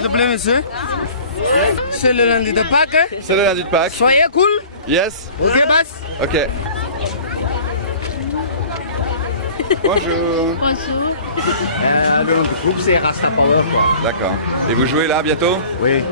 s'il te plaît, monsieur. C'est le lundi de Pâques. Hein? C'est le lundi de Pâques. Soyez cool. Yes. Ok, basse. Ok. Bonjour. Bonjour. Le nom du groupe c'est Rasta Power quoi. D'accord. Et vous jouez là bientôt? Oui.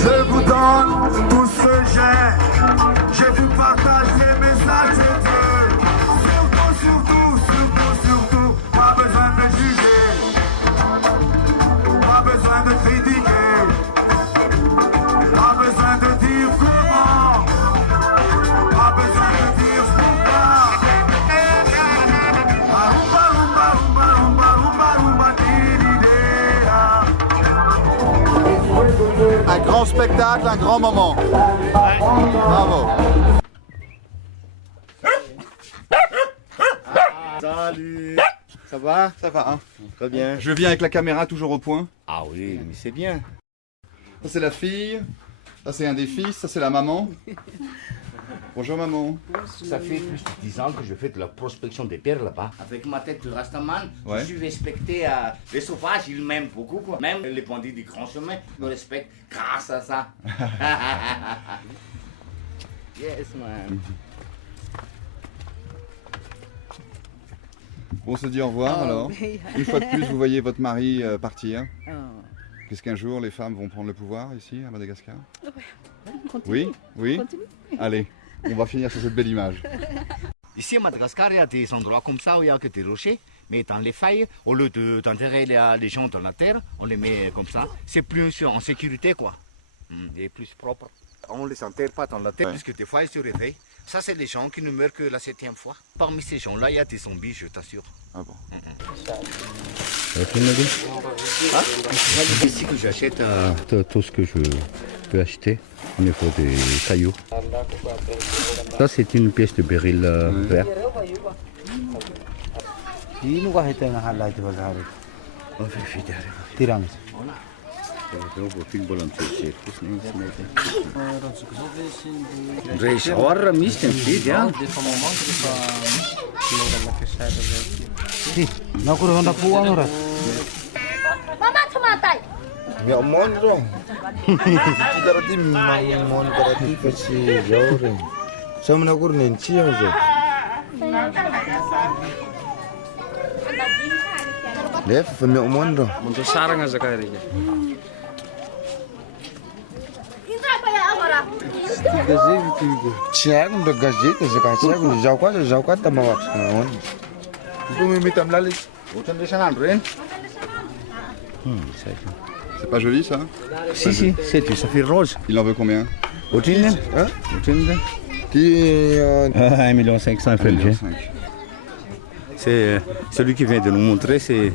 Je vous donne tout ce que j'ai vu partager les messages de Dieu. Surtout, pas besoin de juger, pas besoin de critiquer, pas besoin de dire comment, pas besoin de dire pourquoi. Un grand spectacle, un grand moment. Bravo. Salut. Ça va? Ça va, hein? Très bien. Je viens avec la caméra toujours au point. Ah oui, mais c'est bien. Ça c'est la fille, ça c'est un des fils, ça c'est la maman. Bonjour maman. Ça fait plus de 10 ans que je fais de la prospection des pierres là-bas. Avec ma tête de Rastaman, Ouais. je suis respecté. Les sauvages, ils m'aiment beaucoup. Quoi. Même les bandits du grand chemin me respectent grâce à ça. Yes, man. On se dit au revoir alors. Une fois de plus, vous voyez votre mari partir. Qu'est-ce qu'un jour les femmes vont prendre le pouvoir ici à Madagascar? Oui, oui. Allez, on va finir sur cette belle image. Ici à Madagascar, il y a des endroits comme ça où il n'y a que des rochers. Mais dans les failles, au lieu d'enterrer les gens dans la terre, on les met comme ça. C'est plus en sécurité, quoi. Et plus propre. On ne les enterre pas dans la terre, puisque des fois ils se réveillent. Ça, c'est les gens qui ne meurent que la 7e fois. Parmi ces gens-là, il y a des zombies, je t'assure. Ah bon. C'est ici que j'achète tout ce que je peux acheter au niveau des cailloux. Ça, c'est une pièce de béryl vert. Mama tumatay. Meu mundo. Tidak ada mau berarti pasti jauh. Sama nak kurang cium je. Lef, meu mundo. Mundo saranga zakari. Tiago da gazeta, zakay Tiago, zaho koa tamahatry nahoany. Mimita amin'ny lalitra. Ohatrany isan'andro reny. C'est pas joli ça? Si, c'est du saphir rose. Il en veut combien? Ohatrany Ty 1,5 million FLG. 1,5 million. C'est celui qui vient de nous montrer, c'est...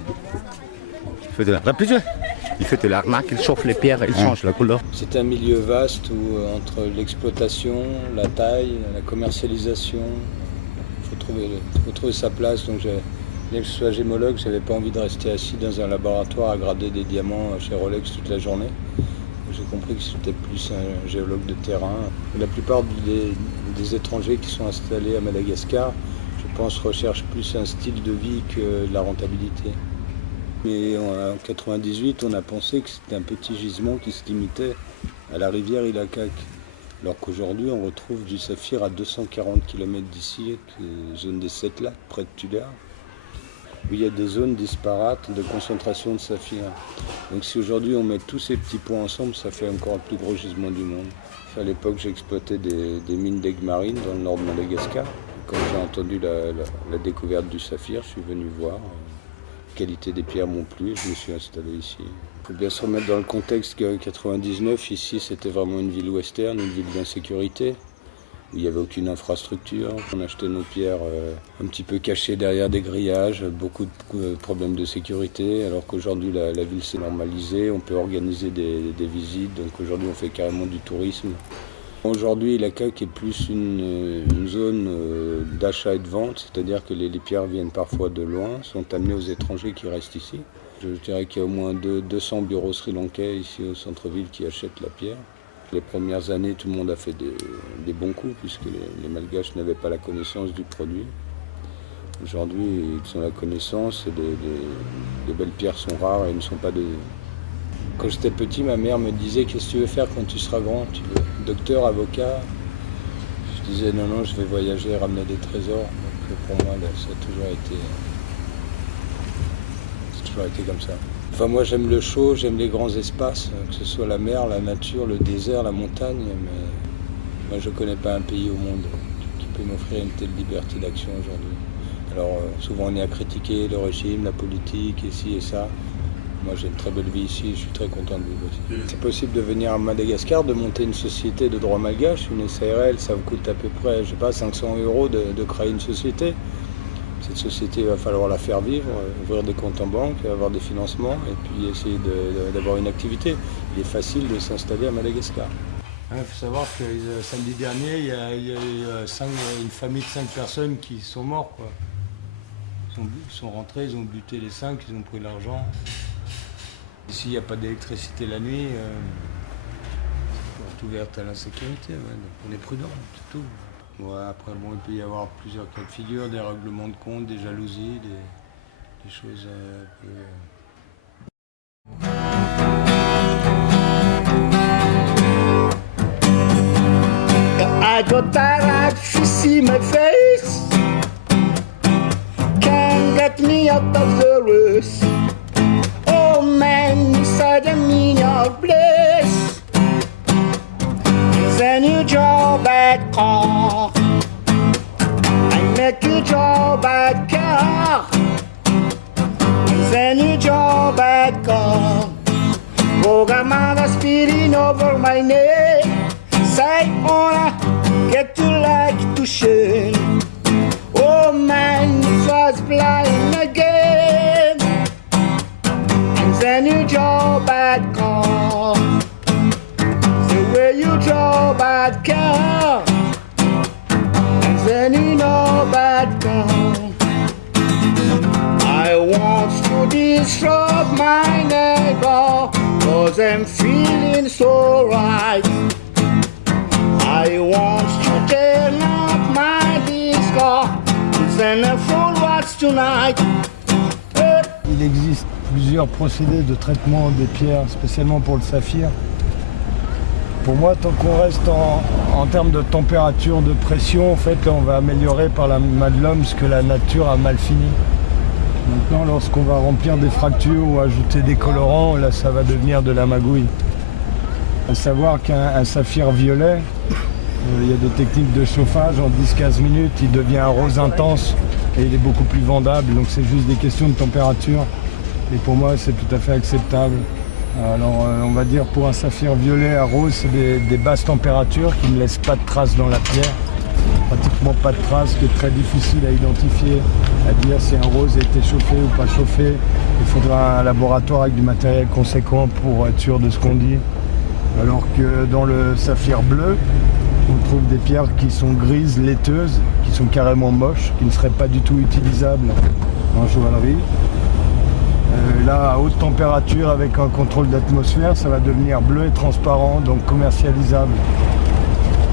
Il fait de l'arnaque, il chauffe les pierres, il change la couleur. C'est un milieu vaste où entre l'exploitation, la taille, la commercialisation, il faut trouver sa place. Donc bien que je sois gémologue, je n'avais pas envie de rester assis dans un laboratoire à grader des diamants chez Rolex toute la journée. J'ai compris que c'était plus un géologue de terrain. La plupart des étrangers qui sont installés à Madagascar, je pense, recherchent plus un style de vie que de la rentabilité. Mais en 98, on a pensé que c'était un petit gisement qui se limitait à la rivière Ilakak. Alors qu'aujourd'hui, on retrouve du saphir à 240 km d'ici, la zone des 7 lacs, près de Tular, où il y a des zones disparates de concentration de saphir. Donc si aujourd'hui on met tous ces petits points ensemble, ça fait encore le plus gros gisement du monde. À l'époque, j'exploitais des mines d'aigues marines dans le nord de Madagascar. Quand j'ai entendu la découverte du saphir, je suis venu voir. La qualité des pierres m'ont plu et je me suis installé ici. Il faut bien se remettre dans le contexte que 99, ici c'était vraiment une ville western, une ville d'insécurité, où il n'y avait aucune infrastructure. On achetait nos pierres un petit peu cachées derrière des grillages, beaucoup de problèmes de sécurité, alors qu'aujourd'hui la ville s'est normalisée, on peut organiser des visites, donc aujourd'hui on fait carrément du tourisme. Aujourd'hui, Ilakak est plus une zone d'achat et de vente, c'est-à-dire que les pierres viennent parfois de loin, sont amenées aux étrangers qui restent ici. Je dirais qu'il y a au moins 200 bureaux sri-lankais ici au centre-ville qui achètent la pierre. Les premières années, tout le monde a fait des bons coups puisque les Malgaches n'avaient pas la connaissance du produit. Aujourd'hui, ils ont la connaissance et les belles pierres sont rares et ne sont pas de... Quand j'étais petit, ma mère me disait « Qu'est-ce que tu veux faire quand tu seras grand? Tu veux docteur, avocat ?» Je disais « Non, je vais voyager, ramener des trésors. » Donc pour moi, là, ça a toujours été comme ça. Enfin, moi, j'aime le chaud, j'aime les grands espaces, que ce soit la mer, la nature, le désert, la montagne. Mais moi, je ne connais pas un pays au monde qui peut m'offrir une telle liberté d'action aujourd'hui. Alors, souvent, on est à critiquer le régime, la politique, ici et ça. Moi, j'ai une très belle vie ici, je suis très content de vivre ici. C'est possible de venir à Madagascar, de monter une société de droit malgache, une SARL, ça vous coûte à peu près, je sais pas, 500 € de créer une société. Cette société, il va falloir la faire vivre, ouvrir des comptes en banque, avoir des financements et puis essayer d'avoir une activité. Il est facile de s'installer à Madagascar. Il faut savoir que samedi dernier, il y a eu une famille de 5 personnes qui sont mortes, quoi. Ils sont rentrés, ils ont buté les 5, ils ont pris l'argent. Ici, il n'y a pas d'électricité la nuit, c'est porte ouverte à l'insécurité, ouais, donc on est prudent, c'est tout. Ouais, après, bon, il peut y avoir plusieurs cas de figure, des règlements de compte, des jalousies, des choses un peu... I got that fish in my face, can't get me out of the rust. Oh man, inside I'm in your place. It's a new job at car. I make you job at car. It's a new job at car. Programmada speeding over my neck. Say on get to like to shine. Oh man, it was blind again. It's a new job at car. The way you job at car. It's a new job at car. I want to disrupt my neighbor, 'cause I'm feeling so right. I want to turn up my disco. It's a full watch tonight. Il existe plusieurs procédés de traitement des pierres, spécialement pour le saphir. Pour moi, tant qu'on reste en termes de température, de pression, en fait, là, on va améliorer par la main de l'homme ce que la nature a mal fini. Maintenant, lorsqu'on va remplir des fractures ou ajouter des colorants, là, ça va devenir de la magouille. À savoir qu'un saphir violet, Il y a des techniques de chauffage, en 10-15 minutes, il devient un rose intense et il est beaucoup plus vendable. Donc c'est juste des questions de température. Et pour moi, c'est tout à fait acceptable. Alors on va dire pour un saphir violet à rose, c'est des basses températures qui ne laissent pas de traces dans la pierre. Pratiquement pas de traces, qui est très difficile à identifier, à dire si un rose a été chauffé ou pas chauffé. Il faudra un laboratoire avec du matériel conséquent pour être sûr de ce qu'on dit. Alors que dans le saphir bleu, on trouve des pierres qui sont grises, laiteuses, qui sont carrément moches, qui ne seraient pas du tout utilisables en joaillerie. Là, à haute température, avec un contrôle d'atmosphère, ça va devenir bleu et transparent, donc commercialisable.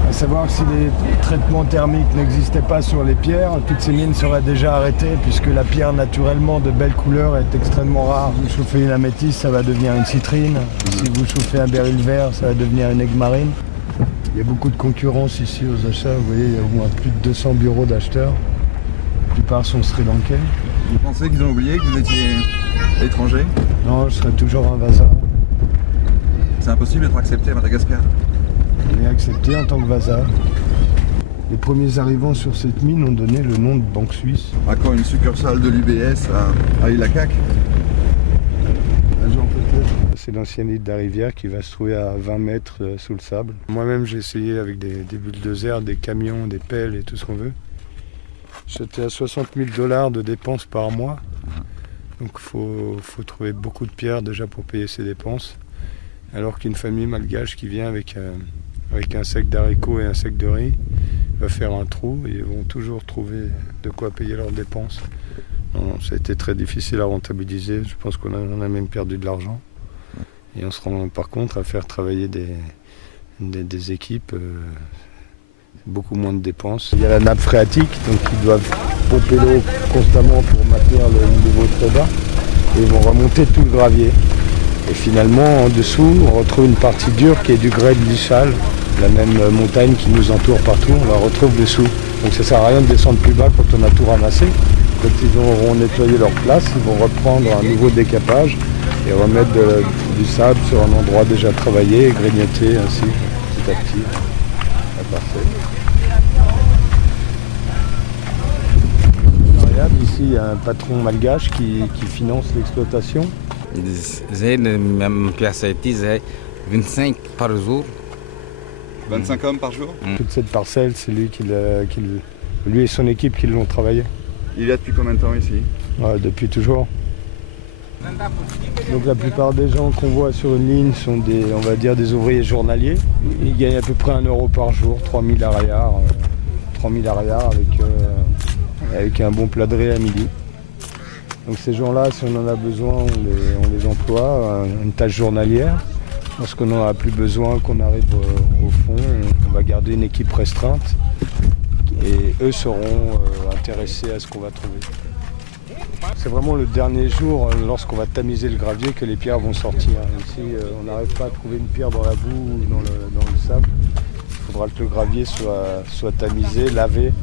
À savoir que si les traitements thermiques n'existaient pas sur les pierres, toutes ces mines seraient déjà arrêtées, puisque la pierre naturellement de belle couleur est extrêmement rare. Vous chauffez une améthyste, ça va devenir une citrine. Si vous chauffez un béryl vert, ça va devenir une aigue marine. Il y a beaucoup de concurrence ici aux achats. Vous voyez, il y a au moins plus de 200 bureaux d'acheteurs. La plupart sont sri-lankais. Vous pensez qu'ils ont oublié que vous étiez étranger? Non, je serai toujours un Vasa. C'est impossible d'être accepté à Madagascar? On est accepté en tant que Vasa. Les premiers arrivants sur cette mine ont donné le nom de Banque Suisse. À quand une succursale de l'UBS à Ilacac? Un jour peut-être. C'est l'ancienne île d'Arivière qui va se trouver à 20 mètres sous le sable. Moi-même, j'ai essayé avec des bulldozers, des camions, des pelles et tout ce qu'on veut. J'étais à 60 000 $ de dépenses par mois. Donc il faut trouver beaucoup de pierres déjà pour payer ses dépenses. Alors qu'une famille malgache qui vient avec un sac d'haricots et un sac de riz va faire un trou et ils vont toujours trouver de quoi payer leurs dépenses. Non, ça a été très difficile à rentabiliser. Je pense qu'on a même perdu de l'argent. Et on se rend par contre à faire travailler des équipes, beaucoup moins de dépenses. Il y a la nappe phréatique, donc ils doivent pomper l'eau constamment pour maintenir le niveau très bas. Et ils vont remonter tout le gravier. Et finalement, en dessous, on retrouve une partie dure qui est du grès de l'Ichal, la même montagne qui nous entoure partout, on la retrouve dessous. Donc ça ne sert à rien de descendre plus bas quand on a tout ramassé. Quand ils auront nettoyé leur place, ils vont reprendre un nouveau décapage et remettre du sable sur un endroit déjà travaillé et grignoter ainsi, petit à petit, la parcelle. Regarde, ici, il y a un patron malgache qui finance l'exploitation. J'ai la même pièce 25 par jour. 25 hommes par jour? Toute cette parcelle, c'est lui lui et son équipe qui l'ont travaillé. Il est là depuis combien de temps ici? Depuis toujours. Donc la plupart des gens qu'on voit sur une ligne sont des ouvriers journaliers. Ils gagnent à peu près 1 € par jour, 3000 arrières. 3000 arrières avec un bon plat de riz à midi. Donc ces gens-là, si on en a besoin, on les emploie, une tâche journalière. Lorsqu'on n'en a plus besoin, qu'on arrive au fond, on va garder une équipe restreinte et eux seront intéressés à ce qu'on va trouver. C'est vraiment le dernier jour, lorsqu'on va tamiser le gravier, que les pierres vont sortir. Ici, on n'arrive pas à trouver une pierre dans la boue ou dans le sable. Il faudra que le gravier soit tamisé, lavé.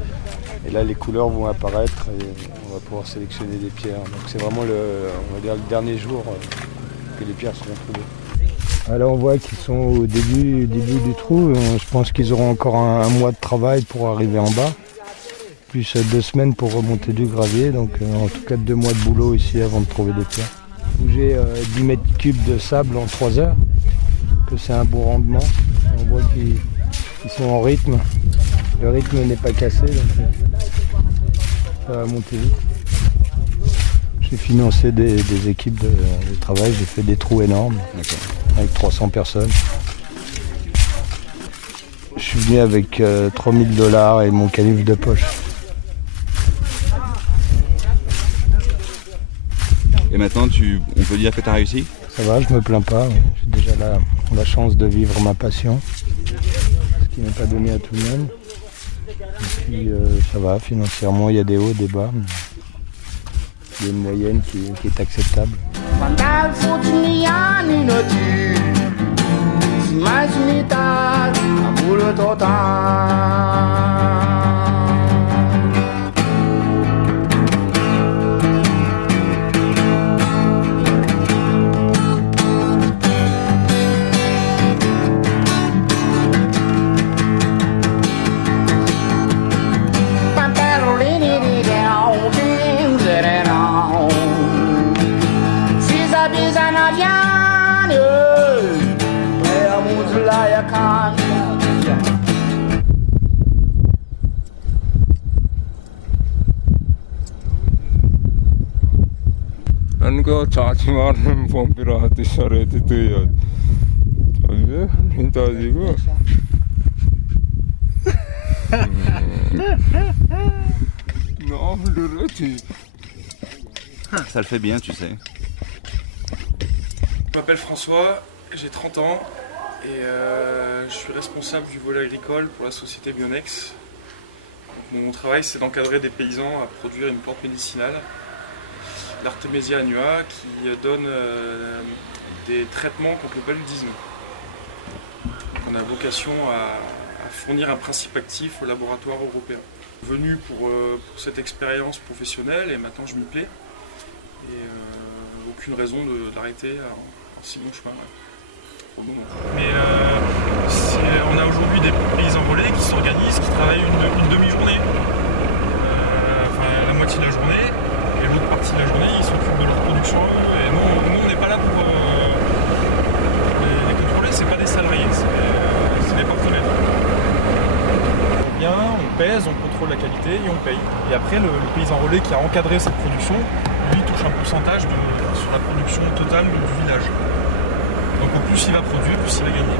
Et là, les couleurs vont apparaître et on va pouvoir sélectionner des pierres. Donc c'est vraiment le dernier jour que les pierres seront trouvées. Alors on voit qu'ils sont au début du trou. Je pense qu'ils auront encore un mois de travail pour arriver en bas. Plus 2 semaines pour remonter du gravier. Donc en tout cas 2 mois de boulot ici avant de trouver des pierres. Bouger 10 mètres cubes de sable en 3 heures. Que c'est un bon rendement. On voit qu'ils sont en rythme. Le rythme n'est pas cassé, donc ça va monter vite. J'ai financé des équipes de travail, j'ai fait des trous énormes, avec 300 personnes. Je suis venu avec 3000 $ et mon canif de poche. Et maintenant, on peut dire que tu as réussi? Ça va, je me plains pas. J'ai déjà la chance de vivre ma passion, ce qui n'est pas donné à tout le monde. Et puis ça va, financièrement il y a des hauts, des bas. Il y a une moyenne qui est acceptable. çağçıların pompira dışarı tutuyor. Ne tadı bu? Non, le rôti. Ça le fait bien, tu sais. Je m'appelle François, j'ai 30 ans et je suis responsable du volet agricole pour la société Bionex. Donc, mon travail, c'est d'encadrer des paysans à produire une plante médicinale, l'Artemisia annua, qui donne des traitements contre le paludisme. On a vocation à fournir un principe actif au laboratoire européen. Venu pour cette expérience professionnelle et maintenant je m'y plais. Et aucune raison d'arrêter en si bon chemin. Pour le moment. Mais on a aujourd'hui des paysans relais qui s'organisent, qui travaillent une demi-journée. Enfin la moitié de la journée. Et l'autre partie de la journée, ils s'occupent de leur production. Et nous on n'est pas là pour les contrôler, c'est pas des salariés, c'est des partenaires. On vient, on pèse, on contrôle la qualité et on paye. Et après, le paysan relais qui a encadré cette production, lui touche un pourcentage sur la production totale du village. Donc au plus il va produire, plus il va gagner.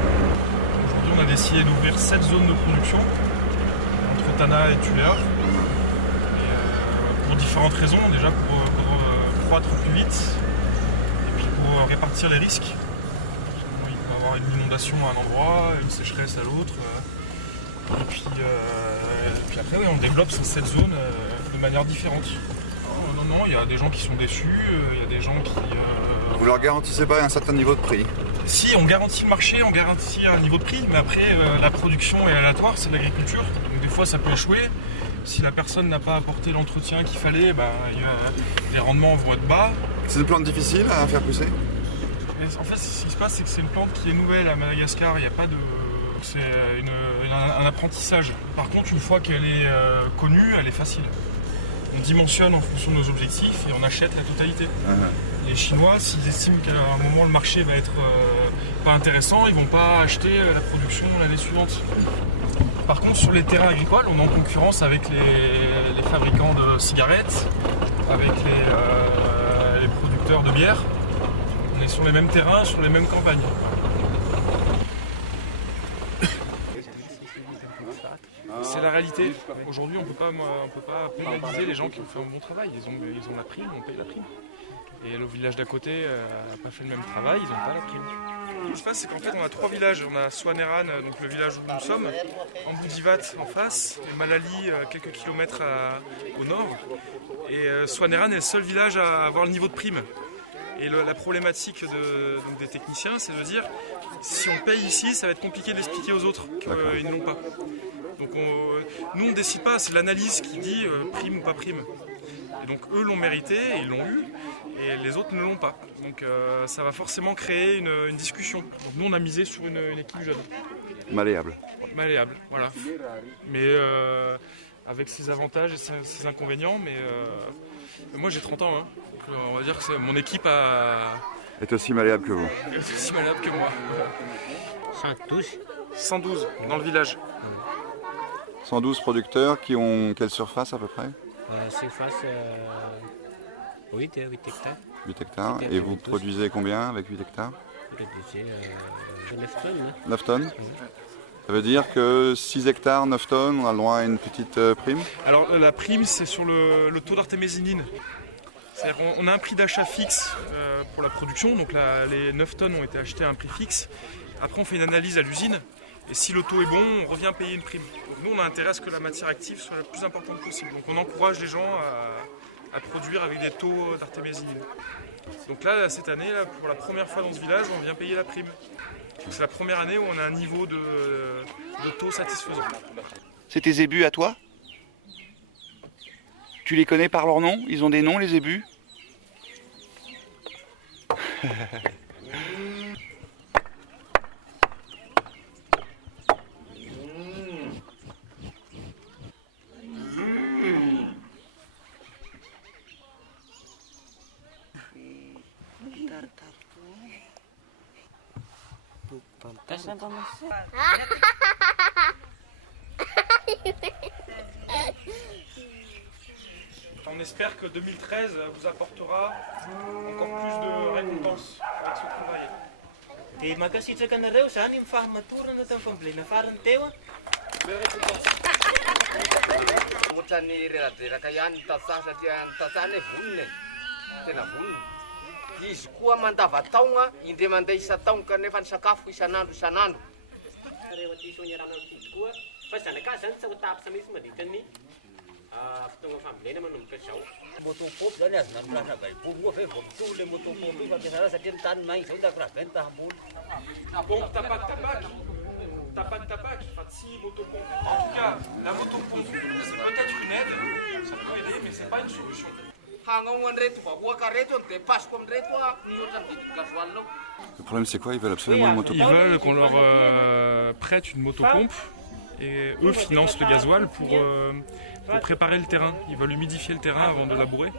Aujourd'hui, on a décidé d'ouvrir 7 zones de production entre Tana et Tuléar. Pour différentes raisons. Déjà pour croître plus vite et puis pour répartir les risques. Il peut y avoir une inondation à un endroit, une sécheresse à l'autre. Et puis après, oui, on développe ces 7 zones de manière différente. Non, il y a des gens qui sont déçus, il y a des gens qui... Vous leur garantissez pas un certain niveau de prix? Si, on garantit le marché, on garantit un niveau de prix, mais après, la production est aléatoire, c'est de l'agriculture. Donc des fois, ça peut échouer. Si la personne n'a pas apporté l'entretien qu'il fallait, les rendements vont être bas. C'est une plante difficile à faire pousser? En fait, ce qui se passe, c'est que c'est une plante qui est nouvelle à Madagascar, il n'y a pas de... C'est un apprentissage. Par contre, une fois qu'elle est connue, elle est facile. On dimensionne en fonction de nos objectifs et on achète la totalité. Les Chinois, s'ils estiment qu'à un moment le marché va être pas intéressant, ils ne vont pas acheter la production l'année suivante. Par contre, sur les terrains agricoles, on est en concurrence avec les fabricants de cigarettes, avec les producteurs de bière. On est sur les mêmes terrains, sur les mêmes campagnes. C'est la réalité. Aujourd'hui, on ne peut pas pénaliser les gens qui ont fait un bon travail. Ils ont la prime, on paye la prime. Et le village d'à côté n'a pas fait le même travail, ils n'ont pas la prime. Ce qui se passe, c'est qu'en fait, on a 3 villages. On a Swaneran, donc le village où nous sommes, Amboudivat en face, et Malali, quelques kilomètres au nord. Et Swaneran est le seul village à avoir le niveau de prime. Et la problématique des techniciens, c'est de dire, si on paye ici, ça va être compliqué d'expliquer aux autres qu'ils ne l'ont pas. Donc nous, on ne décide pas, c'est l'analyse qui dit prime ou pas prime. Et donc eux l'ont mérité, et ils l'ont eu, et les autres ne l'ont pas. Donc ça va forcément créer une discussion. Donc nous, on a misé sur une équipe jeune. Malléable. Malléable, voilà. Mais avec ses avantages et ses inconvénients, mais moi j'ai 30 ans, hein. Donc, on va dire que mon équipe est aussi malléable que vous. Est aussi malléable que moi. 112 dans le village. 112 producteurs qui ont quelle surface à peu près? Surface 8 hectares. 8 hectares. Et vous produisez combien avec 8 hectares? 9 tonnes. 9 tonnes. Ça veut dire que 6 hectares, 9 tonnes, on a le droit à une petite prime? Alors la prime, c'est sur le taux d'artémisinine. C'est-à-dire on a un prix d'achat fixe pour la production, donc les 9 tonnes ont été achetées à un prix fixe. Après on fait une analyse à l'usine, et si le taux est bon, on revient payer une prime. Donc nous on a intérêt à ce que la matière active soit la plus importante possible. Donc on encourage les gens à produire avec des taux d'artémisinine. Donc là, cette année, pour la première fois dans ce village, on vient payer la prime. C'est la première année où on a un niveau de taux satisfaisant. C'est tes zébus à toi? Tu les connais par leur nom? Ils ont des noms, les zébus? On espère que 2013 vous apportera encore plus de récompenses avec ce travail. Dia makasitraka anareo zany mifahamatorana tamin'ny fambolena farany teo. Ohatran'ny reraka ihany ny tantsaha satria ny tantsaha ny vonona tena vonona. Izy koa mandava-taona indray mandeha isa-taona kanefa ny sakafo isan'andro. Rehefa ty soanarana ty tokoa fa zanak'azy zany tsy ho tapitra mihitsy mandritra ny fotoagna fambolena manomboka zao. Motopompy zany azona mirahatra baiboly moa fe vao mitolo le motopompy io fampiasana satria ny tany maigny zao dakoraha be ny taham-boly. Pompe tapac, fa tsy motopompe. En tout cas, la motopompe, c'est peut-être une aide, ça peut aider, mais c'est pas une solution. Le problème c'est quoi? Ils veulent absolument une motopompe. Ils veulent qu'on leur prête une motopompe et eux financent le gasoil pour préparer le terrain. Ils veulent humidifier le terrain avant de labourer.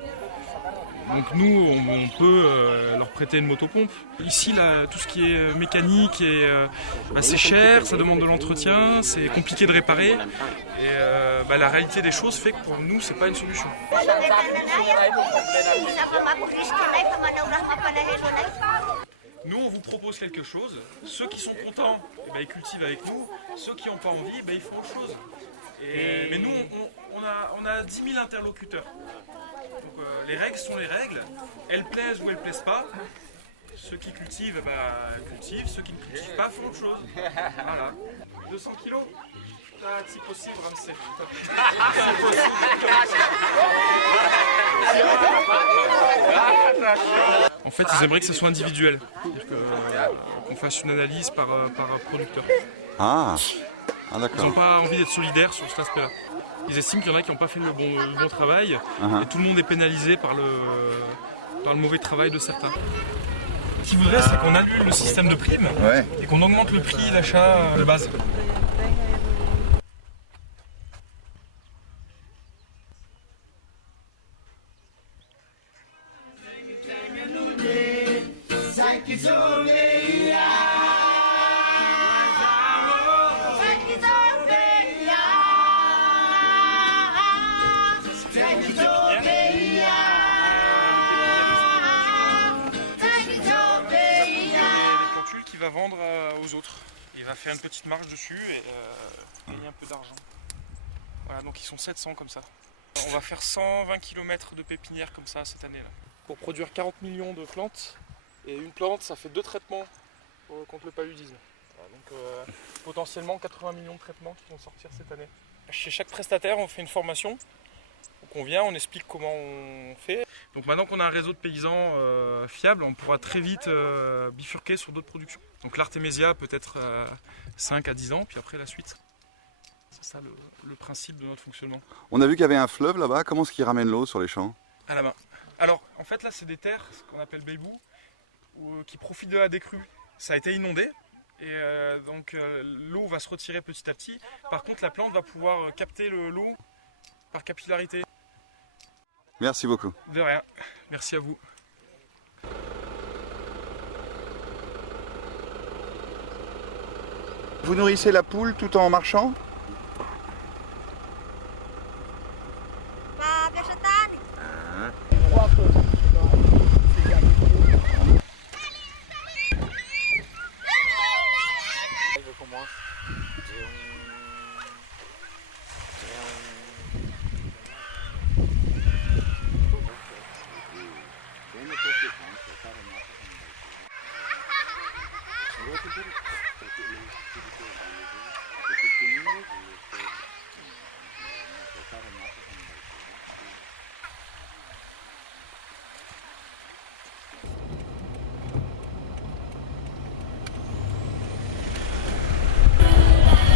Donc nous, on peut leur prêter une motopompe. Ici, là, tout ce qui est mécanique est assez cher, ça demande de l'entretien, c'est compliqué de réparer. Et la réalité des choses fait que pour nous, c'est pas une solution. Nous, on vous propose quelque chose. Ceux qui sont contents, ils cultivent avec nous. Ceux qui n'ont pas envie, ils font autre chose. Mais nous, on a 10 000 interlocuteurs. Donc les règles sont les règles. Elles plaisent ou elles plaisent pas. Ceux qui cultivent, cultivent. Ceux qui ne cultivent pas font autre chose. Voilà. 200 kilos. Si possible, Ramsey. En fait, ils aimeraient que ce soit individuel. C'est-à-dire qu'on fasse une analyse par producteur. Ah, Ils d'accord. n'ont pas envie d'être solidaires sur cet aspect-là. Ils estiment qu'il y en a qui n'ont pas fait le bon travail et tout le monde est pénalisé par le mauvais travail de certains. Ce qu'ils voudraient, c'est qu'on annule le système de primes et qu'on augmente le prix d'achat de base. Va vendre aux autres. Il va faire une petite marge dessus et gagner un peu d'argent. Voilà, donc ils sont 700 comme ça. On va faire 120 km de pépinière comme ça cette année-là. Pour produire 40 millions de plantes, et une plante ça fait 2 traitements contre le paludisme. Voilà, donc potentiellement 80 millions de traitements qui vont sortir cette année. Chez chaque prestataire on fait une formation. Donc on vient, on explique comment on fait. Donc maintenant qu'on a un réseau de paysans fiable, on pourra très vite bifurquer sur d'autres productions. Donc l'Artémésia peut-être 5 à 10 ans, puis après la suite. C'est ça le principe de notre fonctionnement. On a vu qu'il y avait un fleuve là-bas. Comment est-ce qu'ils ramènent l'eau sur les champs? À la main. Alors en fait là c'est des terres, ce qu'on appelle Beibou, qui profitent de la décrue. Ça a été inondé. Et donc l'eau va se retirer petit à petit. Par contre la plante va pouvoir capter l'eau par capillarité. Merci beaucoup. De rien. Merci à vous. Vous nourrissez la poule tout en marchant?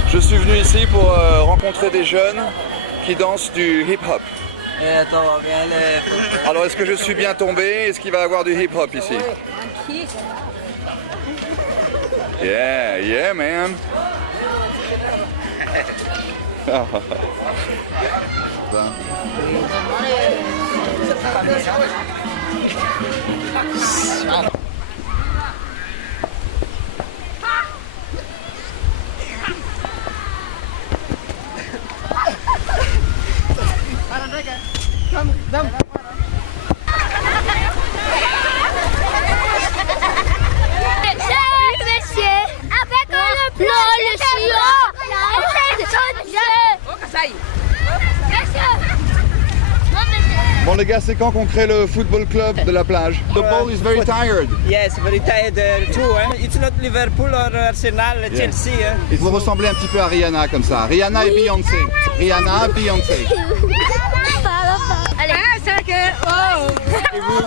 Je suis venu ici pour rencontrer des jeunes qui dansent du hip-hop. Alors est-ce que je suis bien tombé? Est-ce qu'il va y avoir du hip-hop ici? Yeah, yeah man. Dam. Bon les gars, c'est quand qu'on crée le football club de la plage? The ball is very tired. Yes, very tired too. It's not Liverpool or Arsenal, Chelsea. Et vous ressemblez un petit peu à Rihanna comme ça. Rihanna et Beyoncé. Rihanna, Beyoncé. Allez. 5 oh. Et vous?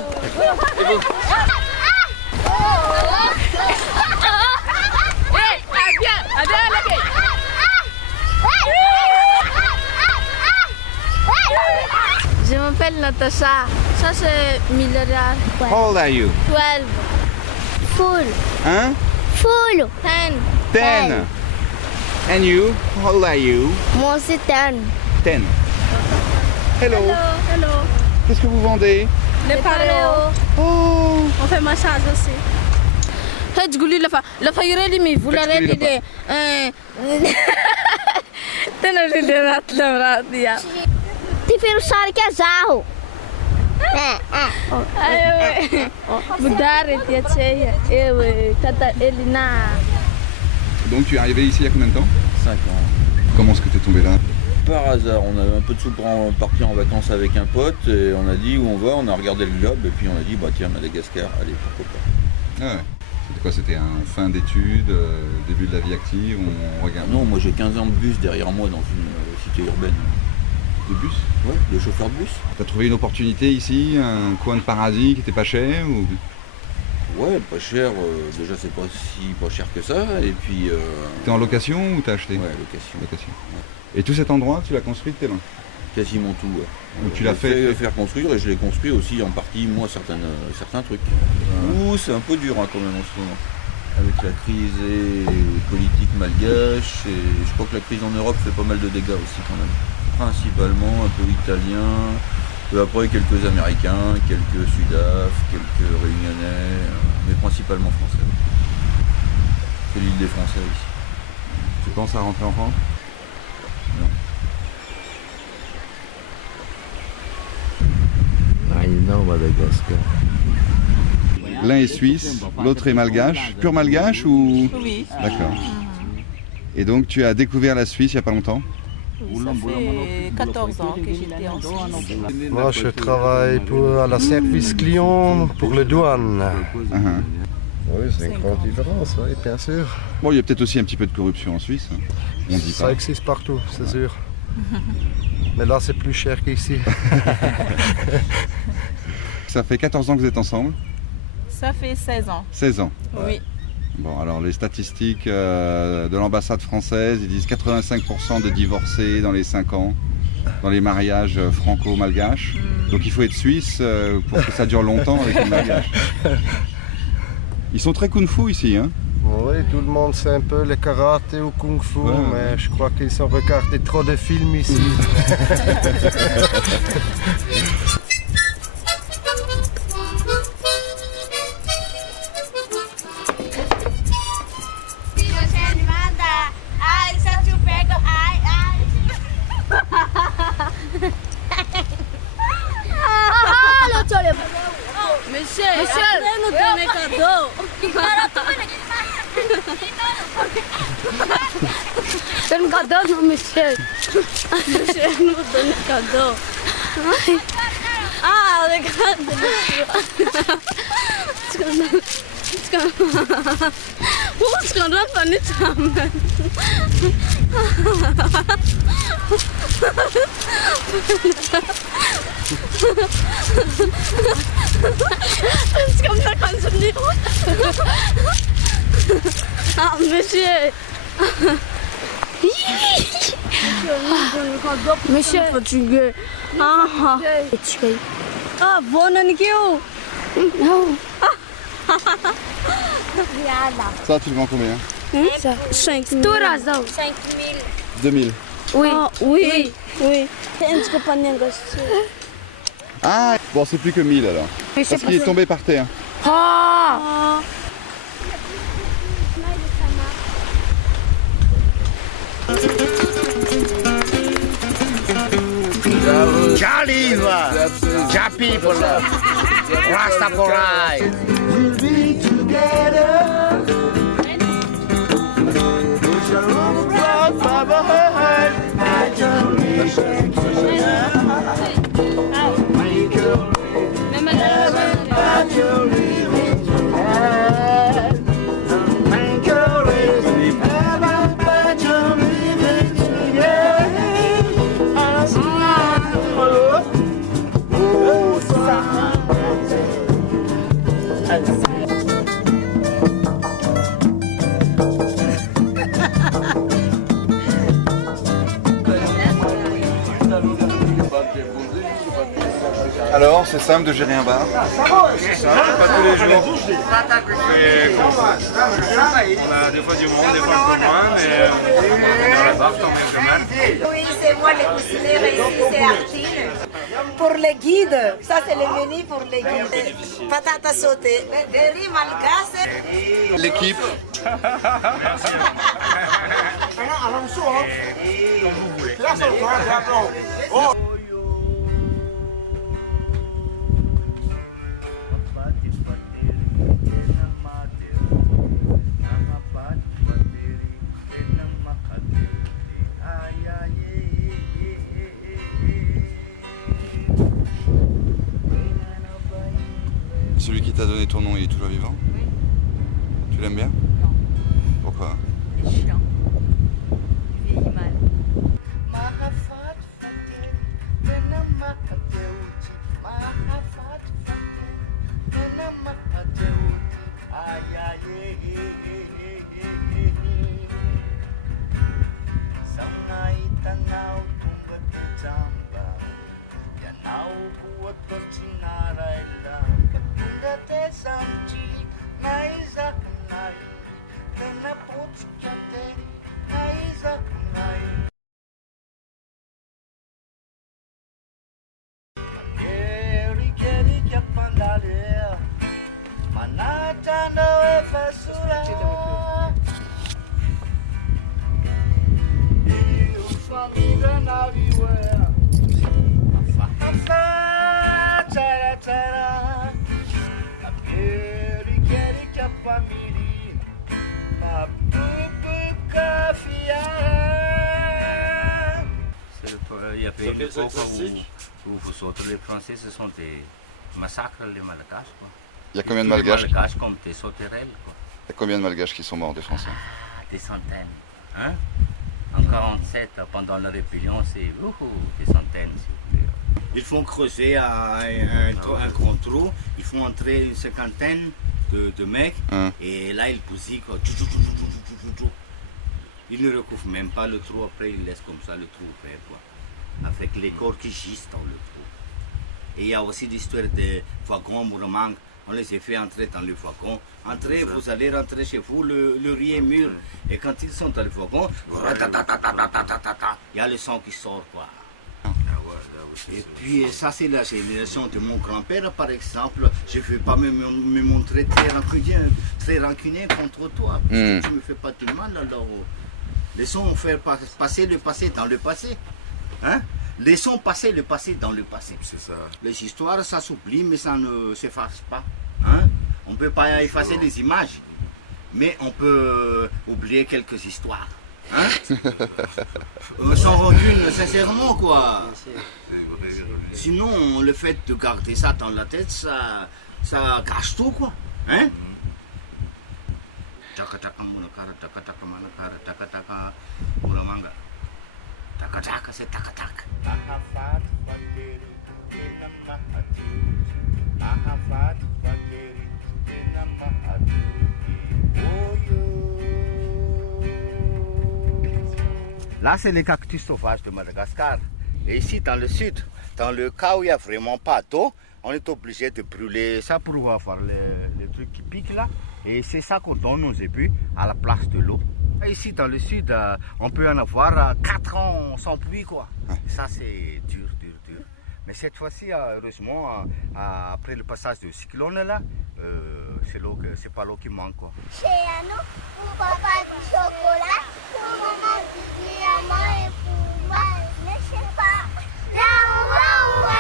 Je m'appelle Natacha. Ça c'est milliardaire. How old are you? 12. Full. Hein? Full. 10. 10. And you? How old are you? Moi c'est 10. 10. Hello. Hello. Qu'est-ce que vous vendez? Les paléos. Oh. On fait massage aussi. تقولي لا فيري مي ولا راني دي تنري دي نطلع راضيه تفيرو صار كازاو ايوه بدارت يا تشيا ايوه تاتا الينا. Donc tu es arrivé ici il y a combien de temps? 5 ans. Comment est-ce que tu es tombé là? Par hasard, on avait un peu de sous pour partir en vacances avec un pote et on a dit où on va, on a regardé le globe et puis on a dit bah tiens Madagascar, allez pourquoi pas. Ah ouais. C'était quoi? C'était un fin d'études, début de la vie active, on regarde? Non, moi j'ai 15 ans de bus derrière moi dans une cité urbaine. De bus? Ouais, de chauffeur de bus. T'as trouvé une opportunité ici, un coin de paradis qui était pas cher ou... Ouais, pas cher, déjà c'est pas cher que ça et puis... T'es en location ou t'as acheté? Ouais, location. Et tout cet endroit, tu l'as construit de tes mains? Quasiment tout, ouais. Ou tu l'as fait faire construire et je l'ai construit aussi en partie, moi, certains trucs. Ouh, c'est un peu dur hein, quand même en ce moment. Avec la crise politique malgache, et je crois que la crise en Europe fait pas mal de dégâts aussi quand même. Principalement un peu italien, peu après quelques américains, quelques sudaf, quelques réunionnais, mais principalement français. C'est l'île des Français ici. Tu penses à rentrer en France? Non. Madagascar. L'un est suisse, l'autre est malgache. Pur malgache ou? Oui. D'accord. Et donc tu as découvert la Suisse il n'y a pas longtemps? Ça fait 14 ans que j'étais en Suisse. Moi, je travaille à la service client pour les douanes. Oui, c'est une grande différence, oui, bien sûr. Bon, il y a peut-être aussi un petit peu de corruption en Suisse. On dit ça pas. existe partout, c'est sûr. Mais là, c'est plus cher qu'ici. Ça fait 14 ans que vous êtes ensemble? Ça fait 16 ans. 16 ans? Oui. Bon, alors les statistiques de l'ambassade française, ils disent 85% de divorcés dans les 5 ans, dans les mariages franco-malgaches. Donc il faut être suisse pour que ça dure longtemps avec les malgaches. Ils sont très kung-fu ici, hein? Oui, tout le monde sait un peu le karaté ou kung-fu, mais je crois qu'ils ont regardé trop de films ici. Monsieur, nous donne un cadeau. Donne cadeau, non, monsieur. Monsieur, nous donne un cadeau. Ah, regarde. Où est-ce qu'on doit faire une chambre? C'est comme ça qu'on se dit. Ah, monsieur. Monsieur, fatigué. Ah, bon, non. Ça, tu le vends combien? Ça, 5 000. 2000. Oui. Oui. Oui. Ah, bon, c'est plus que 1000 alors. Mais Parce c'est qu'il est pas- tombé par terre. Ah. J'arrive! Ja people! Rastafari! We'll be together. We shall run from our generation. Alors, c'est simple de gérer un bar? C'est ça, pas tous les jours. On a des fois du monde, des fois un peu moins, mais on est dans la barre quand même de mal. Oui, c'est moi le cuisinière ici, c'est Artine. Pour les guides, ça c'est le menu pour les guides. Patatas sautées, des riz malgaches. L'équipe. Celui qui t'a donné ton nom, il est toujours vivant? Tu l'aimes bien? Non. Pourquoi? Il est chiant. Il vieillit mal. Il y a une époque où vous autres, les Français, ce sont des massacres, les Malgaches. Quoi. Il y a combien de Malgaches? Les Malgaches comme des sauterelles. Quoi. Il y a combien de Malgaches qui sont morts, des Français? Des centaines. Hein? En 1947, pendant la rébellion, c'est des centaines. Ils font creuser un grand trou, ils font entrer une cinquantaine de mecs, et là ils bousillent. Ils ne recouvrent même pas le trou, après ils laissent comme ça le trou ouvert, quoi, avec les corps qui gisent dans le trou. Et il y a aussi l'histoire des wagons Muramang. On les a fait entrer dans le wagon. Entrez, vous allez rentrer chez vous, le riz est mûr. Et quand ils sont dans le wagon, il y a le sang qui sort, quoi. Et puis ça c'est la génération de mon grand-père par exemple. Je ne vais pas me montrer très rancunier contre toi. Parce que tu ne me fais pas de mal, alors laissons faire passer le passé dans le passé. Hein? Laissons passer le passé dans le passé. C'est ça. Les histoires, ça s'oublie, mais ça ne s'efface pas. Hein? On ne peut pas effacer les images, mais on peut oublier quelques histoires. Hein? Sans rancune, sincèrement, quoi. Sinon, le fait de garder ça dans la tête, ça gâche tout, quoi. Hein? C'est tac-tac. Là, c'est les cactus sauvages de Madagascar. Et ici, dans le sud, dans le cas où il n'y a vraiment pas d'eau, on est obligé de brûler ça pour avoir les trucs qui piquent là. Et c'est ça qu'on donne aux ébus à la place de l'eau. Ici, dans le sud, on peut en avoir 4 ans sans pluie, quoi. Et ça, c'est dur, dur, dur. Mais cette fois-ci, heureusement, après le passage du cyclone là, c'est pas l'eau qui manque, quoi. Chez nous, pour papa du chocolat, pour maman du diamant et pour moi, je ne sais pas. Là où on a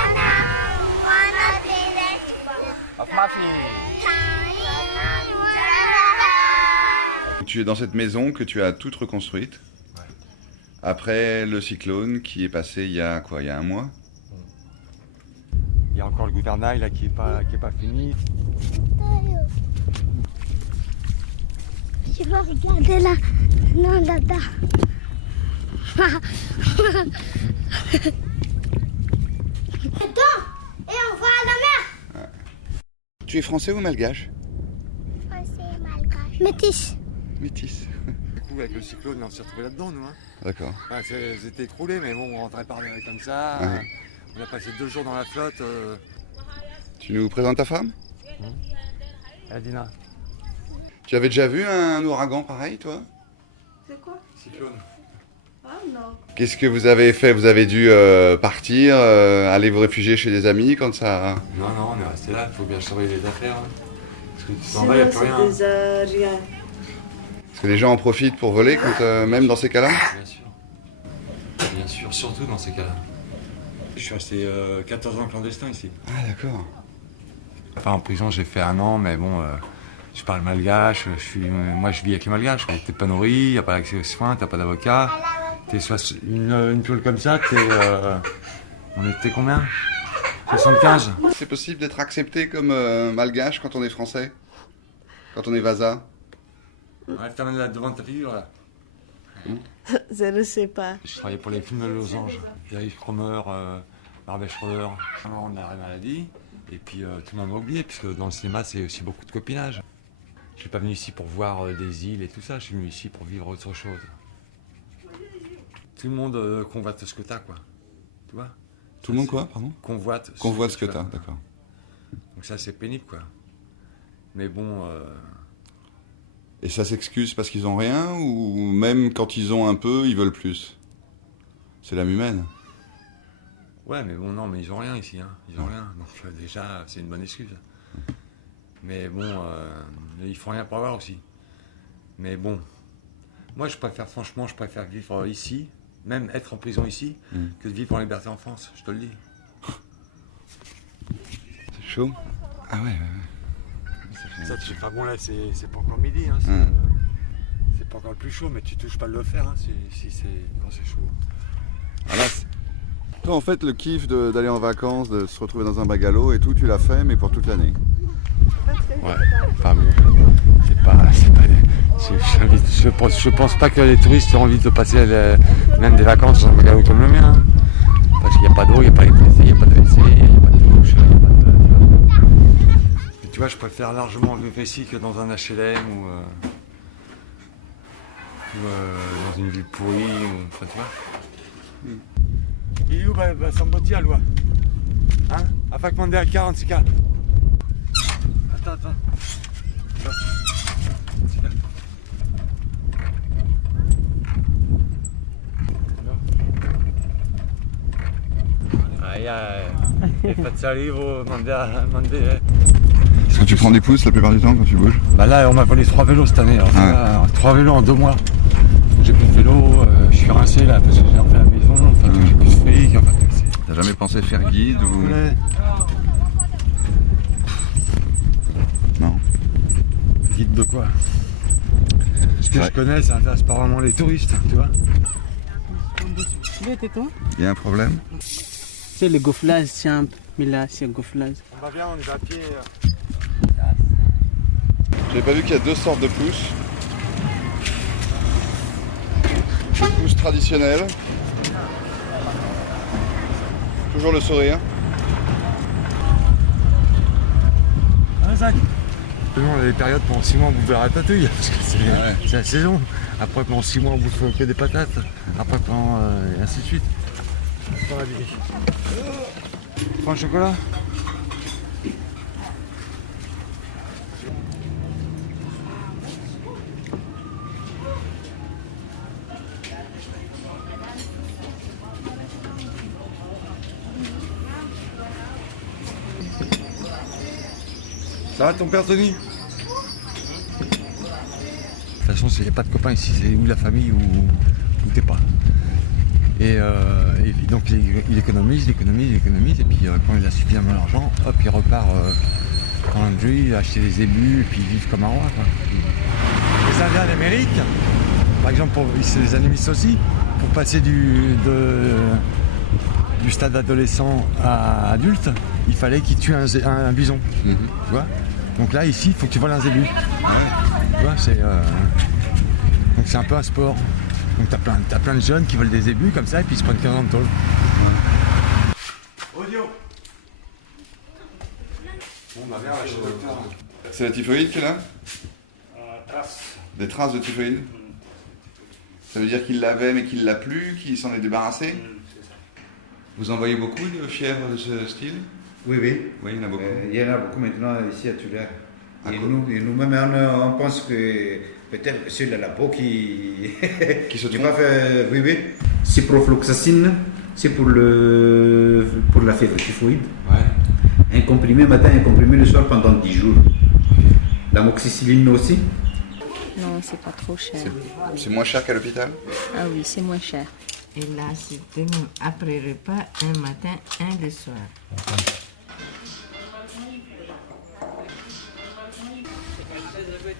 fait Ma fille. Tu es dans cette maison que tu as toute reconstruite après le cyclone qui est passé il y a quoi, il y a un mois? Il y a encore le gouvernail là qui est pas fini. Je vais regarder là. Non, là-bas. Et on va à la mer. Tu es français ou malgache? Français, malgache. Métis. Métis. Du coup, avec le cyclone, on s'est retrouvés là-dedans, nous. Hein. D'accord. Enfin, c'était écroulé, mais bon, on rentrait par comme ça. Ouais. On a passé 2 jours dans la flotte. Tu nous présentes ta femme? Adina. Tu avais déjà vu un ouragan pareil, toi? C'est quoi? Cyclone. Ah non. Qu'est-ce que vous avez fait? Vous avez dû partir, aller vous réfugier chez des amis quand ça... Non, non, on est resté là, il faut bien surveiller les affaires. Hein. Parce que tu t'en Sinon, vas, il n'y a plus c'est rien. déjà rien. Est-ce que les gens en profitent pour voler, quand, même dans ces cas-là? Bien sûr. Bien sûr, surtout dans ces cas-là. Je suis resté 14 ans clandestin ici. Ah d'accord. Enfin, en prison, j'ai fait 1 an, mais bon, je parle malgache, moi je vis avec les malgaches. T'es pas nourri, il n'y a pas d'accès aux soins, t'as pas d'avocat. T'es une toile comme ça, on était combien? 75. C'est possible d'être accepté comme malgache quand on est français? Quand on est vasa? Ouais, t'amènes là devant ta figure là. Je ne sais pas. Je travaillais pour les films de Losange. Erich Kromer, Barbet Schroeder. On a arrêt maladie. Et puis tout le monde m'a oublié, puisque dans le cinéma, c'est aussi beaucoup de copinage. Je suis pas venu ici pour voir des îles et tout ça, je suis venu ici pour vivre autre chose. Tout le monde convoite ce que t'as, quoi. Tu vois? Tout le monde quoi, pardon? Convoite ce que t'as, d'accord. Donc ça, c'est pénible, quoi. Mais bon... Et ça s'excuse parce qu'ils ont rien, ou même quand ils ont un peu, ils veulent plus? C'est l'âme humaine. Ouais, mais bon, non, mais ils ont rien ici, hein. Ils ont rien. Donc déjà, c'est une bonne excuse. Mais bon, ils font rien pour avoir aussi. Mais bon, moi, je préfère vivre ici, même être en prison ici, que de vivre en liberté en France, je te le dis. C'est chaud? Ah ouais. Ça, tu sais pas, bon là, c'est pas encore midi, hein. C'est pas encore le plus chaud, mais tu touches pas le fer, hein, quand c'est chaud. Voilà. Toi, en fait, le kiff d'aller en vacances, de se retrouver dans un bagalo et tout, tu l'as fait, mais pour toute l'année. Ouais, enfin bon, je pense pas que les touristes ont envie de passer même des vacances dans un bagalo comme le mien. Hein. Parce qu'il n'y a pas d'eau, il n'y a pas d'électricité, il n'y a pas de WC, il n'y a pas de douche, il n'y a pas de... Mais tu vois, je préfère largement vivre ici que dans un HLM ou dans une ville pourrie, enfin tu vois. Il est où Samboti à loi? Hein? A pas commandé à 40 cas. Attends. E facciamo mandare. Est-ce que tu prends des pouces la plupart du temps quand tu bouges? Bah là, on m'a volé 3 vélos cette année. Alors, 3 vélos en 2 mois. J'ai plus de vélo, je suis rincé là parce que j'ai refait la maison, enfin j'ai plus de fric. Enfin, t'as jamais pensé faire guide ou... Ouais. Non. Guide de quoi? Ce que je connais, ça intéresse pas vraiment les touristes, tu vois. Il y a un problème? C'est le gonflage simple, mais là c'est gonflage. On va bien, on est à pied. J'avais pas vu qu'il y a 2 sortes de pousses. Le pouce traditionnel. Toujours le sourire. Ah Zach. On a des périodes pendant 6 mois on bouffe de la ratatouille, parce que c'est la saison. Après pendant 6 mois on bouffe que des patates. Après pendant et ainsi de suite. Dans la vie. Prends un chocolat. Ça va ton père Tony? De toute façon, il n'y a pas de copains ici, c'est ou la famille ou t'es pas. Et donc il économise, et puis quand il a suffisamment d'argent, hop, il repart en Landry, acheter des ébus, et puis vivre comme un roi, quoi. Les Indiens d'Amérique, par exemple, c'est des animistes aussi, pour passer du stade adolescent à adulte, il fallait qu'ils tuent un bison, tu vois. Donc là, ici, il faut que tu voles un zébu. Tu vois, donc c'est un peu un sport. Donc t'as plein de jeunes qui volent des zébus comme ça et puis ils se prennent 15 ans de tôle. Audio. Bon bah viens, chez le docteur. C'est la typhoïde qui est là? Traces. Des traces de typhoïde? Ça veut dire qu'il l'avait mais qu'il l'a plus, qu'il s'en est débarrassé? C'est ça. Vous en voyez beaucoup de fièvre de ce style? Oui, oui. Oui, il y en a beaucoup. Il y en a beaucoup maintenant ici à Tulare. Et nous-mêmes, on pense que peut-être que c'est la peau qui va faire. Oui, oui. Ciprofloxacine, c'est pour la fièvre typhoïde. Un comprimé matin, un comprimé le soir pendant 10 jours. L'amoxicilline aussi. Non, c'est pas trop cher. C'est moins cher qu'à l'hôpital? Ah oui, c'est moins cher. Et là, c'est après repas, un matin, un le soir.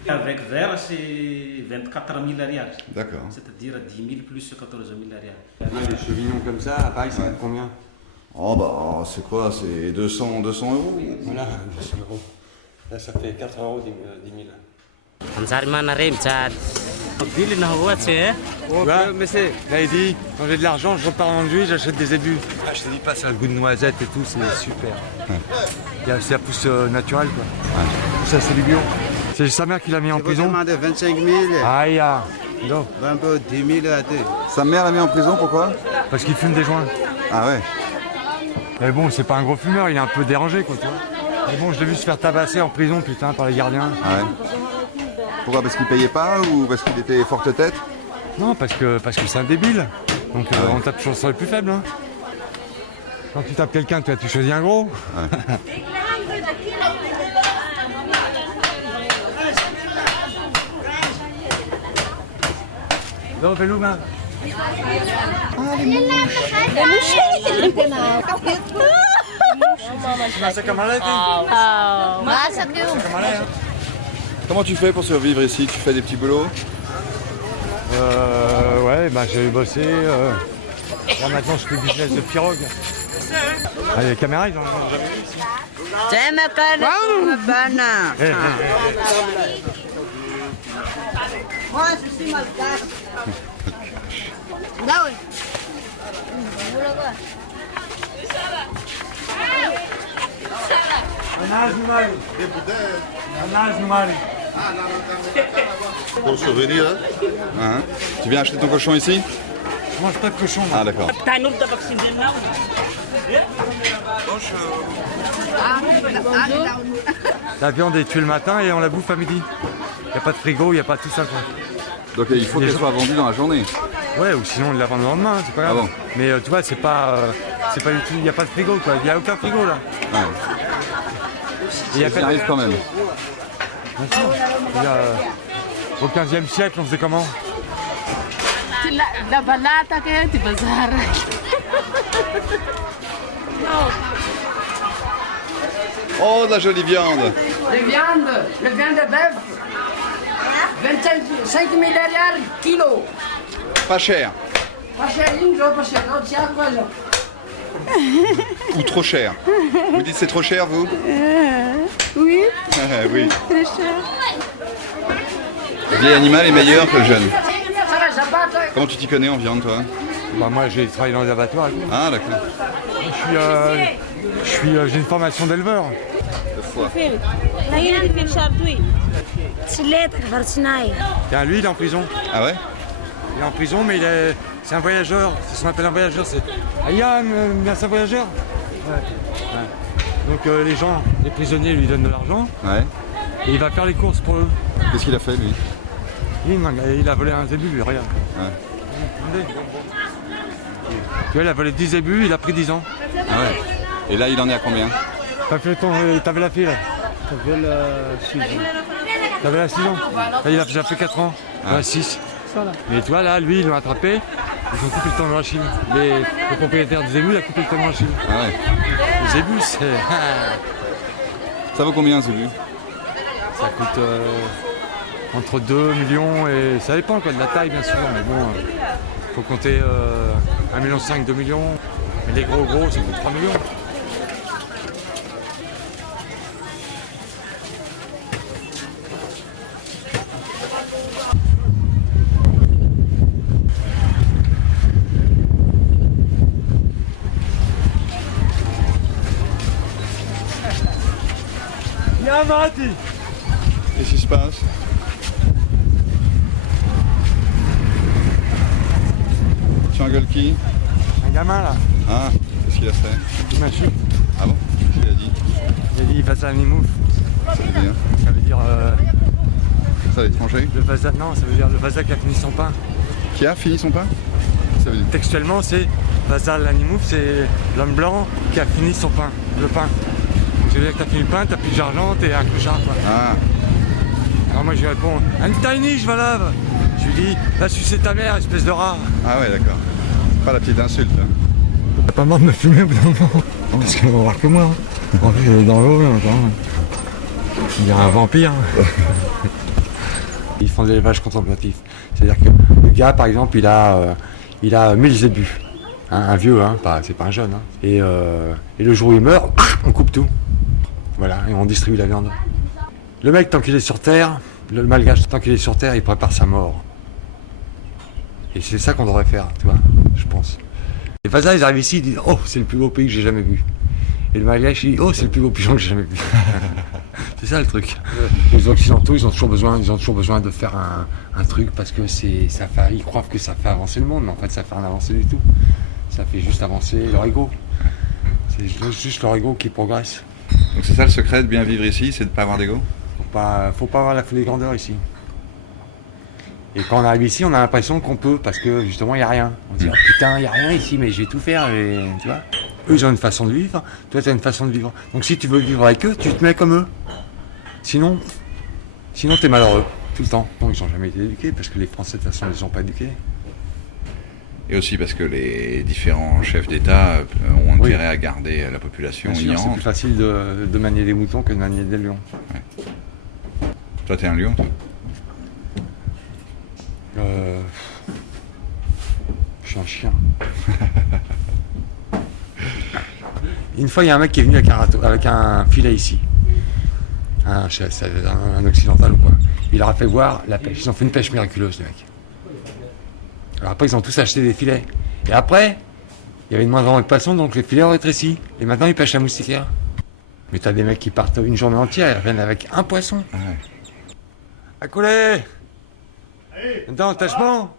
Avec verre, c'est 24 000 rials. D'accord. C'est-à-dire 10 000 plus 14 000 rials. Des chevilons comme ça, à Paris, ça coûte combien? Oh bah c'est quoi? C'est 200 euros. Voilà, 200 euros. Là, ça fait 4 euros 10 000. Ouais, mais c'est. Là, il dit, quand j'ai de l'argent, je repars en Hongrie, j'achète des ébus. Ah, je te dis pas, ça a le goût de noisette et tout, c'est super. Ça pousse naturel, quoi. Ça, c'est du bio. C'est sa mère qui l'a mis en prison. Vous demandez 25 000. Aïe. Non. 10 000 à deux. Sa mère l'a mis en prison, pourquoi? Parce qu'il fume des joints. Ah ouais. Mais bon, c'est pas un gros fumeur, il est un peu dérangé, quoi, tu vois. Mais bon, je l'ai vu se faire tabasser en prison, putain, par les gardiens. Ah ouais. Pourquoi? Parce qu'il payait pas ou parce qu'il était forte tête? Non, parce que c'est un débile. Donc on tape toujours sur les plus faibles. Hein. Quand tu tapes quelqu'un, tu choisis un gros. Ouais. Non, Belouma. Comment tu fais pour survivre ici? Tu fais des petits boulots? Ouais, j'ai bossé. Là, maintenant, je fais business de pirogue. Ah, les caméras, ils en ont jamais vu ici. Pour le souvenir, hein? Tu viens acheter ton cochon ici? Je mange pas de cochon. Ah d'accord. La viande est tuée le matin et on la bouffe à midi. Il n'y a pas de frigo, il n'y a pas tout ça, quoi. Donc il faut qu'elle soit vendue dans la journée? Ouais, ou sinon on la vend le lendemain, c'est pas grave. Ah bon. Mais tu vois, c'est pas du tout, il n'y a pas de frigo, quoi. Il n'y a aucun frigo là. Ouais. Et ça arrive quand même. Bien sûr. Au 15e siècle, on faisait comment? La balata que est du bazar. Oh, de la jolie viande. Le viande de bœuf. 25 000 rials kilo. Pas cher. Pas cher, pas cher. Ou trop cher. Vous dites c'est trop cher, vous? Oui. Oui. Très cher. Le vieil animal est meilleur que le jeune. Comment tu t'y connais en viande, toi? Bah moi, j'ai travaillé dans les abattoirs. Ah, d'accord. J'ai une formation d'éleveur. Tiens, lui, il est en prison. Ah ouais? Il est en prison, mais c'est un voyageur. C'est ce qu'on appelle un voyageur. C'est Yann, c'est un voyageur. Ouais. Donc les prisonniers lui donnent de l'argent. Ouais. Et il va faire les courses pour eux. Qu'est-ce qu'il a fait, lui? Il a volé un zébu, lui, regarde. Ouais. Tu vois, il a volé 10 zébus, il a pris 10 ans. Ah ouais. Et là, il en est à combien? T'avais la fille, là. T'avais la 6 ans. Là, il a déjà fait 4 ans. Ah. 6. Mais toi, là, lui, ils l'ont attrapé. Ils ont coupé le temps de machine. Le propriétaire du zébu, il a coupé le temps de machine. Ah ouais. Le zébu, c'est... Ça vaut combien, un zébu? Ça coûte entre 2 millions et... Ça dépend, quoi, de la taille, bien sûr. Mais bon, faut compter 1,5 million, 2 millions. Mais les gros, ça coûte 3 millions. Qu'est-ce qui se passe? Tu engueules qui? Un gamin là. Ah, qu'est-ce qu'il a fait? Il m'a tué. Ah bon? qu'il a dit? Il a dit Vaza Animouf. Ça veut dire? Ça veut dire. Ça à l'étranger? Le Vaza, non, ça veut dire le Vaza qui a fini son pain. Qui a fini son pain? Ça veut dire... Textuellement, c'est Vaza Animouf, c'est l'homme blanc qui a fini son pain, le pain. Donc, ça veut dire que t'as fini le pain, t'as plus d'argent, t'es un clochard, quoi. Ah. Alors moi je lui réponds, un tiny, je valave. Je lui dis, va sucer ta mère, espèce de rat. Ah ouais, d'accord. Pas la petite insulte, hein. T'as pas marre de me fumer au bout d'un moment? Parce qu'elle va voir que moi. En plus, elle est dans l'eau, il y a un vampire. Ils font de l'élevage contemplatif. C'est-à-dire que le gars, par exemple, il a 1000 zébus. Un vieux, hein, c'est pas un jeune. Hein. Et le jour où il meurt, on coupe tout. Voilà, et on distribue la viande. Le mec, tant qu'il est sur Terre, le malgache, tant qu'il est sur Terre, il prépare sa mort. Et c'est ça qu'on devrait faire, tu vois, je pense. Les Vaza, ils arrivent ici, ils disent « Oh, c'est le plus beau pays que j'ai jamais vu ». Et le malgache, il dit « Oh, c'est le plus beau pigeon que j'ai jamais vu ». C'est ça le truc. Les Occidentaux, ils ont toujours besoin de faire un truc parce que ils croient que ça fait avancer le monde, mais en fait, ça fait rien avancer du tout. Ça fait juste avancer leur ego. C'est juste leur ego qui progresse. Donc c'est ça le secret de bien vivre ici, c'est de ne pas avoir d'ego? Faut pas avoir la folie grandeur ici. Et quand on arrive ici, on a l'impression qu'on peut, parce que justement, il n'y a rien. On se dit, oh, putain, il n'y a rien ici, mais je vais tout faire, et, tu vois. Eux, ils ont une façon de vivre, toi, tu as une façon de vivre. Donc si tu veux vivre avec eux, tu te mets comme eux. Sinon t'es malheureux, tout le temps. Donc ils n'ont jamais été éduqués, parce que les Français, de toute façon, ils ne les ont pas éduqués. Et aussi parce que les différents chefs d'État ont intérêt à garder la population ignorante. C'est plus facile de manier des moutons que de manier des lions. Ouais. Toi, t'es un lion, toi? Je suis un chien. Une fois, il y a un mec qui est venu avec un filet ici. Un occidental ou quoi. Il leur a fait voir la pêche. Ils ont fait une pêche miraculeuse, les mecs. Alors après, ils ont tous acheté des filets. Et après, il y avait de moins en moins de poissons, donc les filets ont rétréci. Et maintenant, ils pêchent la moustiquaire. Mais t'as des mecs qui partent une journée entière, ils reviennent avec un poisson. Ah ouais. Accolé! Dans l'attachement!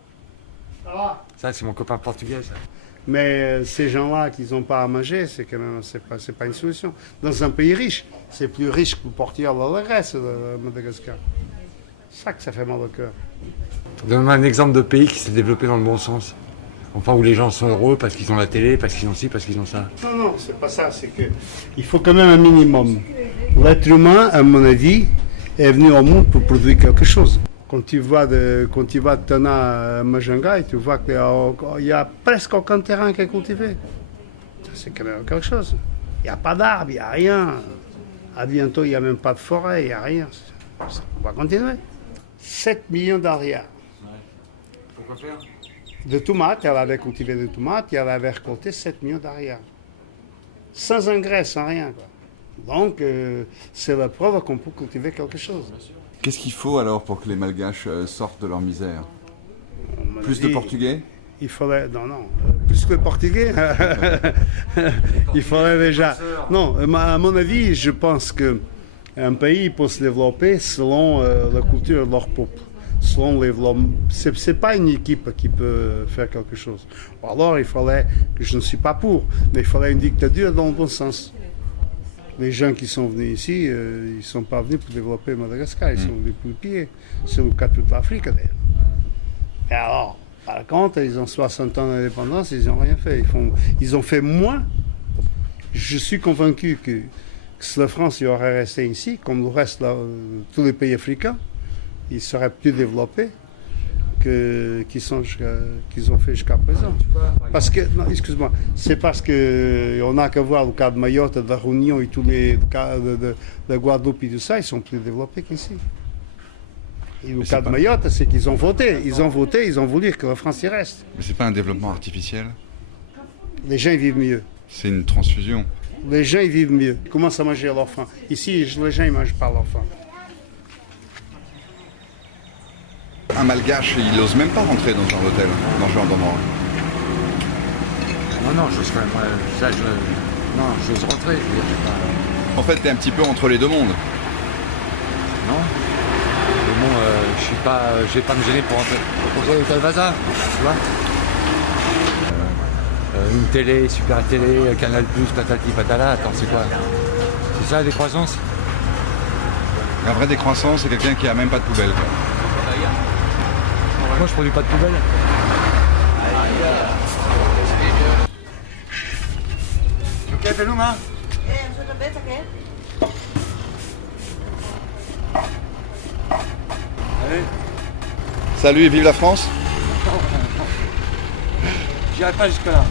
Ça va? Ça, c'est mon copain portugais, ça. Mais ces gens-là qui n'ont pas à manger, c'est quand même c'est pas une solution. Dans un pays riche, c'est plus riche que le Portugal ou le reste de Madagascar. C'est ça que ça fait mal au cœur. Donne-moi un exemple de pays qui s'est développé dans le bon sens. Enfin, où les gens sont heureux parce qu'ils ont la télé, parce qu'ils ont ci, parce qu'ils ont ça. Non, c'est pas ça. C'est qu'il faut quand même un minimum. L'être humain, à mon avis, est venu au monde pour produire quelque chose. Quand tu vas de Tana à Majanga, tu vois qu'il n'y a presque aucun terrain qui est cultivé. C'est quand même quelque chose. Il n'y a pas d'arbres, il n'y a rien. À bientôt, il n'y a même pas de forêt, il n'y a rien. On va continuer. 7 millions d'arrières. Pourquoi faire? De tomates, elle avait cultivé des tomates, et elle avait récolté 7 millions d'arrières. Sans engrais, sans rien, quoi. Donc, c'est la preuve qu'on peut cultiver quelque chose. Qu'est-ce qu'il faut alors pour que les Malgaches sortent de leur misère? Plus de Portugais? Il faudrait... Non. Plus que Portugais. Il faudrait déjà... Non, à mon avis, je pense qu'un pays peut se développer selon la culture de leur peuple. Selon les... C'est pas une équipe qui peut faire quelque chose. Ou alors, il fallait... Je ne suis pas pour, mais il fallait une dictature dans le bon sens. Les gens qui sont venus ici, ils ne sont pas venus pour développer Madagascar, ils sont venus pour le piller. C'est le cas de toute l'Afrique d'ailleurs. Et alors, par contre, ils ont 60 ans d'indépendance, ils n'ont rien fait. Ils ont fait moins. Je suis convaincu que si la France y aurait resté ici, comme le reste de tous les pays africains, ils seraient plus développés qu'ils ont fait jusqu'à présent. Parce que, non, excuse-moi, c'est parce qu'on n'a qu'à voir le cas de Mayotte, de la Réunion et tous les cas de Guadeloupe et tout ça, ils sont plus développés qu'ici. Et le cas de Mayotte, c'est qu'ils ont voté. Ils ont voulu que la France y reste. Mais c'est pas un développement artificiel? Les gens, ils vivent mieux. C'est une transfusion. Les gens, ils vivent mieux. Ils commencent à manger à leur faim. Ici, les gens, ils ne mangent pas à leur faim. Un Malgache, il n'ose même pas rentrer dans un hôtel, dans ce genre d'endroit. Non, j'ose quand même. Non, j'ose rentrer. En fait, t'es un petit peu entre les deux mondes. Non. Mais bon, je vais pas me gêner pour rentrer. Pour l'hôtel Vaza, tu vois. Une télé, super télé, Canal+, patati patala, attends, c'est quoi? C'est ça la décroissance? La vraie décroissance, c'est quelqu'un qui a même pas de poubelle. Quoi. Moi je produis pas de poubelle. Ok, fais-nous, hein. Allez. Salut et vive la France. J'irai pas jusque là.